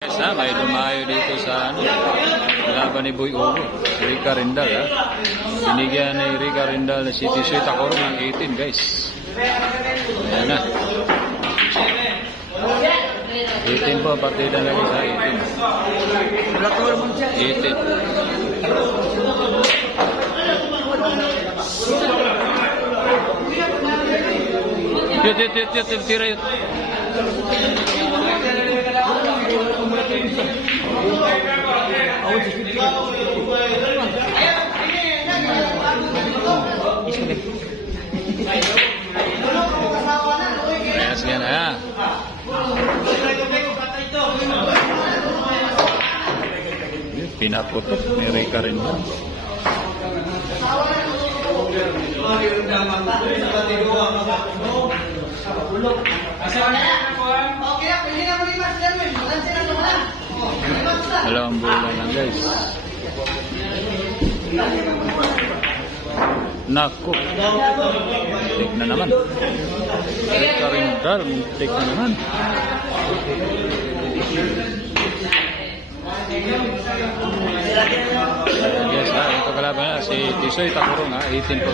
Guys, may dumayo dito sa laban ni Boy Ugo, si Rica Rindal. Binigyan ni Rica Rindal na si Tisoy Takoro ng 18, guys. Ayan na. 18 po, partida lagi sa 18. 18. Tira yun. Yes, yan na. Pinaputok ni Rica rin. Dalawang bola lang, guys. Naku, muntik na naman. Rica Rindal, muntik na naman. Yes, ito kalaban na si Tisoy Takoro, 18 po.